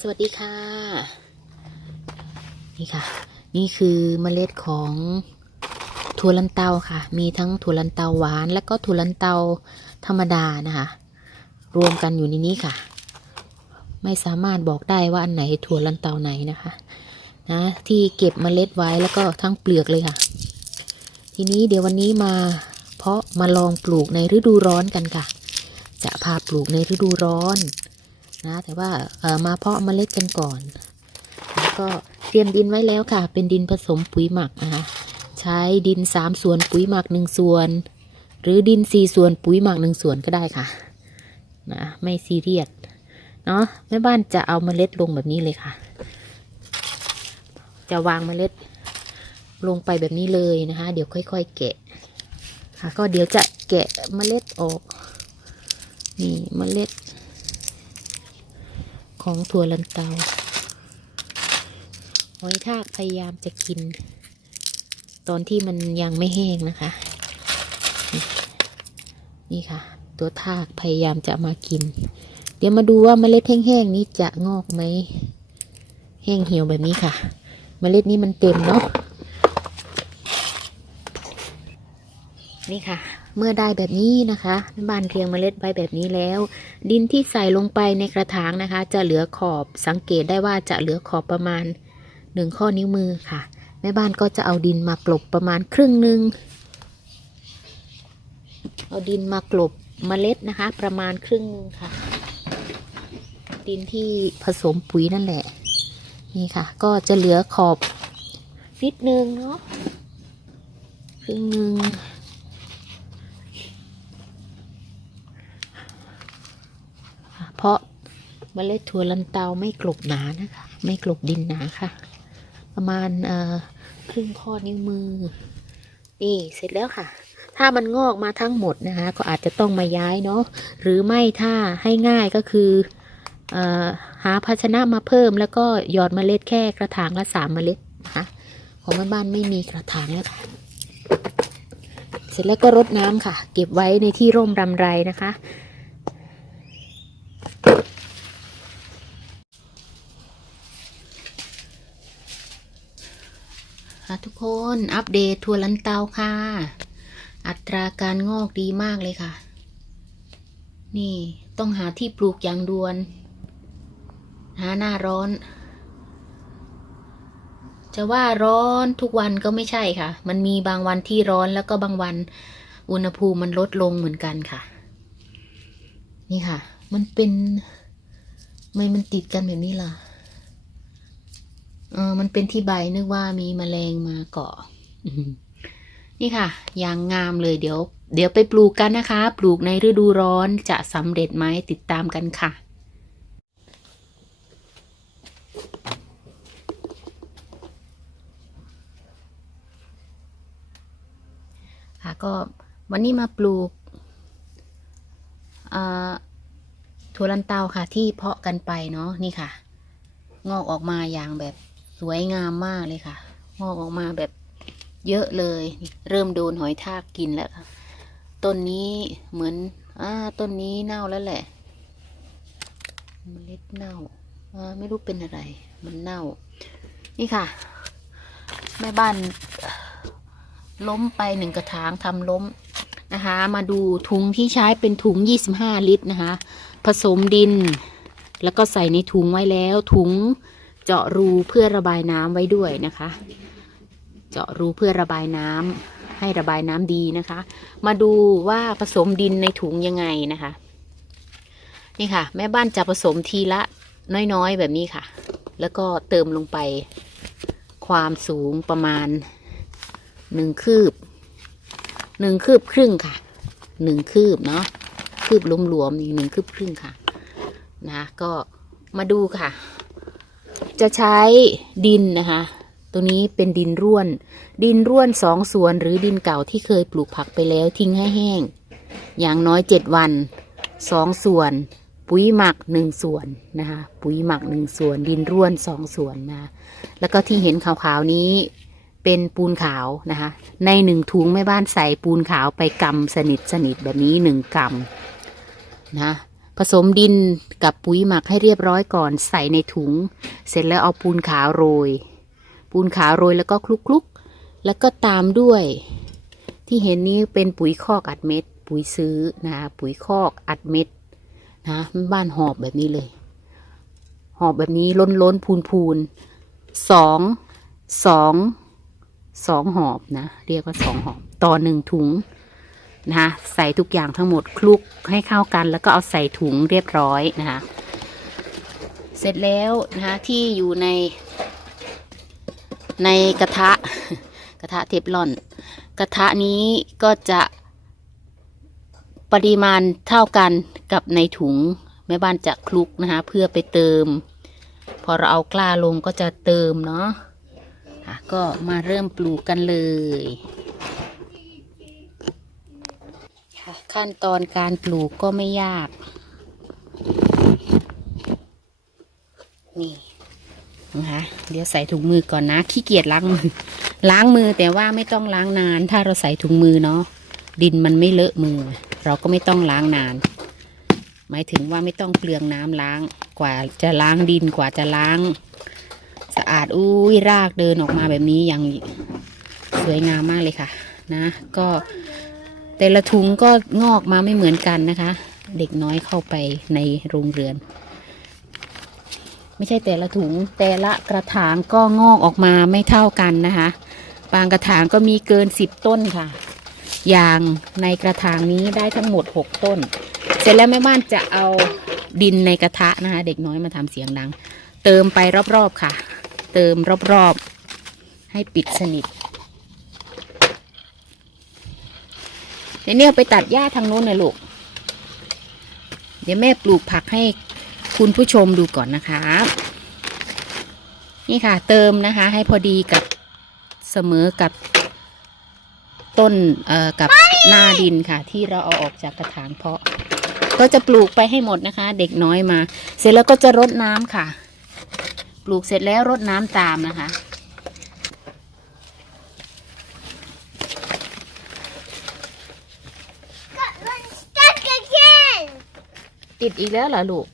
สวัสดีค่ะ นี่ค่ะ นี่คือเมล็ดของถั่วลันเตาค่ะ มีทั้งถั่วลันเตาหวาน และก็ถั่วลันเตาธรรมดานะคะ รวมกันอยู่ในนี้ค่ะ ไม่สามารถบอกได้ว่าอันไหนถั่วลันเตาไหนนะคะนะที่เก็บเมล็ดไว้แล้วก็ทั้งเปลือกเลยค่ะ ทีนี้เดี๋ยววันนี้มาเพาะมาลองปลูกในฤดูร้อนกันค่ะ จะพาปลูกในฤดูร้อน นะแต่ว่าเออมาเพาะเมล็ดกันก่อน แล้วก็เตรียมดินไว้แล้วค่ะ เป็นดินผสมปุ๋ยหมักนะคะใช้ดินสามส่วนปุ๋ยหมักหนึ่งส่วน หรือดินสี่ส่วนปุ๋ยหมักหนึ่งส่วนก็ได้ค่ะนะไม่ซีเรียสเนาะแม่บ้านจะเอาเมล็ดลงแบบนี้เลยค่ะ จะวางเมล็ดลงไปแบบนี้เลยนะคะ เดี๋ยวค่อย ๆ แกะค่ะ ก็เดี๋ยวจะแกะเมล็ดออก นี่เมล็ด ของถั่วลันเตา หอยทากพยายามจะกิน ตอนที่มันยังไม่แห้งนะคะ นี่ค่ะ ตัวทากพยายามจะมากิน เดี๋ยวมาดูว่าเมล็ดแห้งๆนี้จะงอกไหม แห้งเหี่ยวแบบนี้ค่ะ เมล็ดนี้มันเต็มเนาะนี่ค่ะ เมื่อได้แบบนี้นะคะบ้านเรียงเมล็ดไว้แบบนี้แล้ว ดินที่ใส่ลงไปในกระถางนะคะ จะเหลือขอบสังเกตได้ว่าจะเหลือขอบประมาณหนึ่งข้อนิ้วมือค่ะ แม่บ้านก็จะเอาดินมากลบประมาณครึ่งหนึ่งเอาดินมากลบเมล็ดนะคะ ประมาณครึ่งหนึงค่ะ ดินที่ผสมปุ๋ยนั่นแหละ นี่ค่ะ ก็จะเหลือขอบนิดนึงเนาะครึ่งหนึ่ง เพราะเมล็ดถั่วลันเตาไม่กลบหนานะคะ ไม่กลบดินหนาค่ะ ประมาณเอ่อครึ่งข้อนิ้วมือ นี่เสร็จแล้วค่ะ ถ้ามันงอกมาทั้งหมดนะคะ ก็อาจจะต้องมาย้ายเนาะหรือไม่ถ้าให้ง่ายก็คือหาภาชนะมาเพิ่ม แล้วก็หยอดเมล็ดแค่กระถางละสามเมล็ดนะคะของแม่บ้านไม่มีกระถางแล้วค่ะเสร็จแล้วก็รดน้ำค่ะ เก็บไว้ในที่ร่มรำไรนะคะ ค่ะทุกคนอัปเดตทัวลันเตาค่ะ อัตราการงอกดีมากเลยค่ะ นี่ต้องหาที่ปลูกอย่างด่วน หาหน้าร้อน จะว่าร้อนทุกวันก็ไม่ใช่ค่ะ มันมีบางวันที่ร้อนแล้วก็บางวัน อุณหภูมิมันลดลงเหมือนกันค่ะ นี่ค่ะ มันเป็นทำไมมันติดกันแบบนี้ล่ะ เออมันเป็นที่ใบนึกว่ามีแมลงมาเกาะนี่ค่ะ ยางงามเลยเดี๋ยว เดี๋ยวไปปลูกกันนะคะ ปลูกในฤดูร้อนจะสำเร็จไหมติดตามกันค่ะค่ะก็วันนี้มาปลูกถั่วลันเตาค่ะที่เพาะกันไปเนาะนี่ค่ะ งอกออกมาอย่างแบบ สวยงามมากเลยค่ะงอกออกมาแบบเยอะเลย เริ่มโดนหอยทากกินแล้วค่ะ ต้นนี้เหมือนอ่าต้นนี้เน่าแล้วแหละ เมล็ดเน่าอ่าไม่รู้เป็นอะไร มันเน่า นี่ค่ะ แม่บ้านล้มไปหนึ่งกระถางทำล้มนะคะ มาดูถุงที่ใช้เป็นถุง 25 ลิตรนะคะ ผสมดิน แล้วก็ใส่ในถุงไว้แล้วถุง เจาะรูเพื่อระบายน้ำไว้ด้วยนะคะ เจาะรูเพื่อระบายน้ำให้ระบายน้ำดีนะคะ มาดูว่าผสมดินในถุงยังไงนะคะ นี่ค่ะ แม่บ้านจะผสมทีละน้อยๆแบบนี้ค่ะ แล้วก็เติมลงไปความสูงประมาณหนึ่งคืบหนึ่งคืบครึ่งค่ะหนึ่งคืบเนาะคืบหลวมๆอีกหนึ่งคืบครึ่งค่ะ นะ ก็มาดูค่ะ จะใช้ดินนะคะ ตัวนี้เป็นดินร่วน ดินร่วนสองส่วนหรือดินเก่าที่เคยปลูกผักไปแล้วทิ้งให้แห้ง อย่างน้อยเจ็ดวันสองส่วน ปุ๋ยหมักหนึ่งส่วนนะคะ ปุ๋ยหมักหนึ่งส่วน ดินร่วนสองส่วนนะแล้วก็ที่เห็นขาวๆนี้เป็นปูนขาวนะคะ ในหนึ่งถุงแม่บ้านใส่ปูนขาวไปกำสนิทสนิทแบบนี้หนึ่งกำนะ ผสมดินกับปุ๋ยหมักให้เรียบร้อยก่อนใส่ในถุง เสร็จแล้วเอาปูนขาวโรย ปูนขาวโรยแล้วก็คลุกๆ แล้วก็ตามด้วย ที่เห็นนี้เป็นปุ๋ยคอกอัดเม็ด ปุ๋ยซื้อนะปุ๋ยคอกอัดเม็ดนะบ้านหอบแบบนี้เลย หอบแบบนี้ล้นล้นพูนพูนๆสองสองสองหอบนะ เรียกว่าสองหอบ ต่อหนึ่งถุง นะคะใส่ทุกอย่างทั้งหมดคลุกให้เข้ากัน แล้วก็เอาใส่ถุงเรียบร้อยนะคะเสร็จแล้วนะคะที่อยู่ใน ในกระทะกระทะเทฟลอน กระทะนี้ก็จะปริมาณเท่ากันกับในถุงแม่บ้านจะคลุกนะคะเพื่อไปเติม พอเราเอากล้าลงก็จะเติมเนาะะก็มาเริ่มปลูกกันเลยค่ะ ขั้นตอนการปลูกก็ไม่ยาก นี่นะคะเดี๋ยวใส่ถุงมือก่อนนะขี้เกียจล้างมือ ล้างมือแต่ว่าไม่ต้องล้างนาน ถ้าเราใส่ถุงมือเนาะดินมันไม่เลอะมือ เราก็ไม่ต้องล้างนาน หมายถึงว่าไม่ต้องเปลืองน้ำล้างกว่าจะล้างดินกว่าจะล้าง สะอาดอุ้ยรากเดินออกมาแบบนี้อย่างสวยงามมากเลยค่ะ นะ ก็ แต่ละถุงก็งอกมาไม่เหมือนกันนะคะ เด็กน้อยเข้าไปในโรงเรือน ไม่ใช่แต่ละถุงแต่ละกระถางก็งอกออกมาไม่เท่ากันนะคะ บางกระถางก็มีเกินสิบต้นค่ะ อย่างในกระถางนี้ได้ทั้งหมดหกต้น เสร็จแล้วแม่บ้านจะเอาดินในกระทะนะคะ เด็กน้อยมาทำเสียงดัง เติมไปรอบๆค่ะ เติมรอบๆ ให้ปิดสนิท ดี๋ยวเนี่ยไปตัดหญ้าทางโน้นน่อยลูก เดี๋ยวแม่ปลูกผักให้คุณผู้ชมดูก่อนนะคะนี่ค่ะ เติมนะคะ ให้พอดีกับเสมอกับต้นเอ่อกับหน้าดินค่ะ ที่เราเอาออกจากกระถางเพาะ ก็จะปลูกไปให้หมดนะคะ เด็กน้อยมา เสร็จแล้วก็จะรดน้ำค่ะ ปลูกเสร็จแล้วรดน้ำตามนะคะ มันตัดกันแค่ ติดอีกแล้วเหรอลูก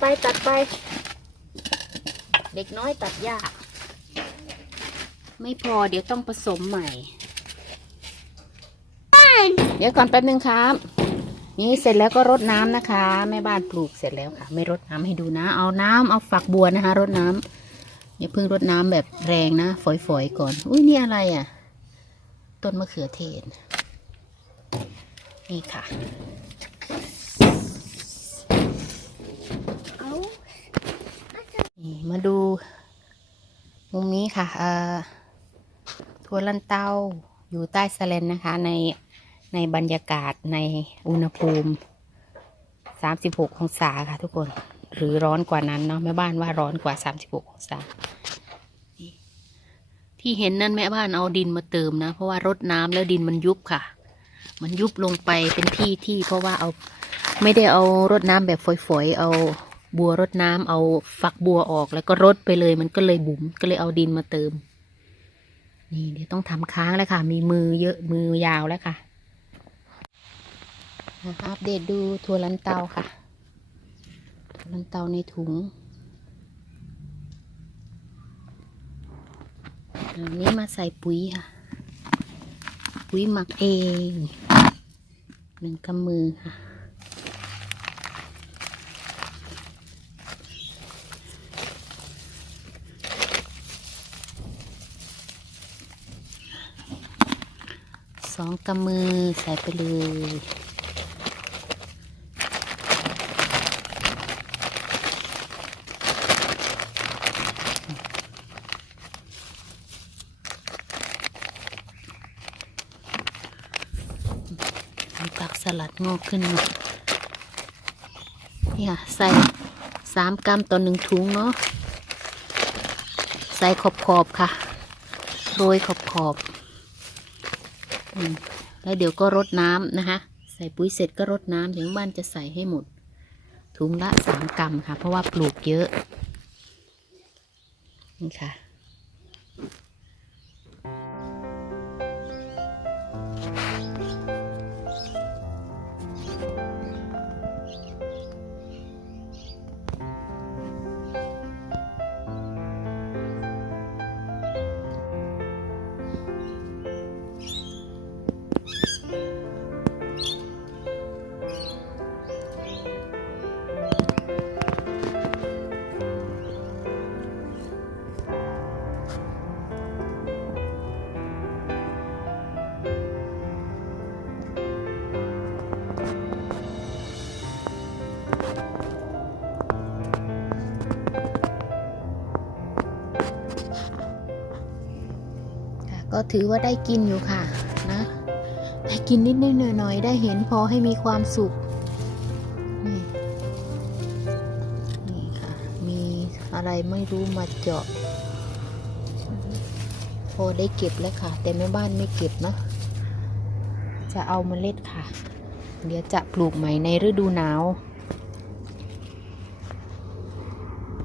ไปตัดไป เด็กน้อยตัดยาก ไม่พอเดี๋ยวต้องผสมใหม่ เดี๋ยวก่อนแป๊บนึงครับ นี่เสร็จแล้วก็รดน้ำนะคะแม่บ้านปลูกเสร็จแล้วค่ะ ไม่รดน้ำให้ดูนะ เอาน้ำเอาฝักบัวนะคะ รดน้ำอย่าเพิ่งรดน้ำแบบแรงนะฝอยๆก่อน อุ้ยนี่อะไรอะ ต้นมะเขือเทศ นี่ค่ะ เอา นี่มาดู มุมนี้ค่ะเอ่อทัวลันเตาอยู่ใต้สแลนนะคะ ในในบรรยากาศในอุณหภูมิ 36 องศาค่ะทุกคน หรือร้อนกว่านั้นเนาะแม่บ้านว่าร้อนกว่า 36 องศาที่เห็นนั่นแม่บ้านเอาดินมาเติมนะ เพราะว่ารดน้ำแล้วดินมันยุบค่ะ มันยุบลงไปเป็นที่ที่เพราะว่าเอาไม่ได้เอารดน้ำแบบฝอยๆเอา บัวรดน้ำเอาฝักบัวออกแล้วก็รดไปเลย มันก็เลยบุ๋มก็เลยเอาดินมาเติม นี่เดี๋ยวต้องทำค้างแล้วค่ะ มีมือเยอะมือยาวแล้วค่ะอะอัปเดตดูถั่วลันเตาค่ะถั่วลันเตาในถุงอันนี้มาใส่ปุ๋ยค่ะ ปุ๋ยหมักเองหนึ่งกำมือค่ะ สองกำมือใส่ไปเลยทำกสลัดงอกขึ้นมาเนี่ค่ะใส่สามกรัมต่อหนึ่งถุงเนาะ ใส่ขอบขอบค่ะ โรยขอบขอบๆอืม แล้วเดี๋ยวก็รดน้ำนะคะ ใส่ปุ๋ยเสร็จก็รดน้ำถึงบ้านจะใส่ให้หมด ถุงละสามกรัมค่ะ เพราะว่าปลูกเยอะ นี่ค่ะ ถือว่าได้กินอยู่ค่ะนะได้กินนิดนิดหน่อยหน่อยได้เห็นพอให้มีความสุขนี่นี่ค่ะมีอะไรไม่รู้มาเจาะ พอได้เก็บแล้วค่ะ แต่แม่บ้านไม่เก็บเนาะจะเอาเมล็ดค่ะ เดี๋ยวจะปลูกใหม่ในฤดูหนาว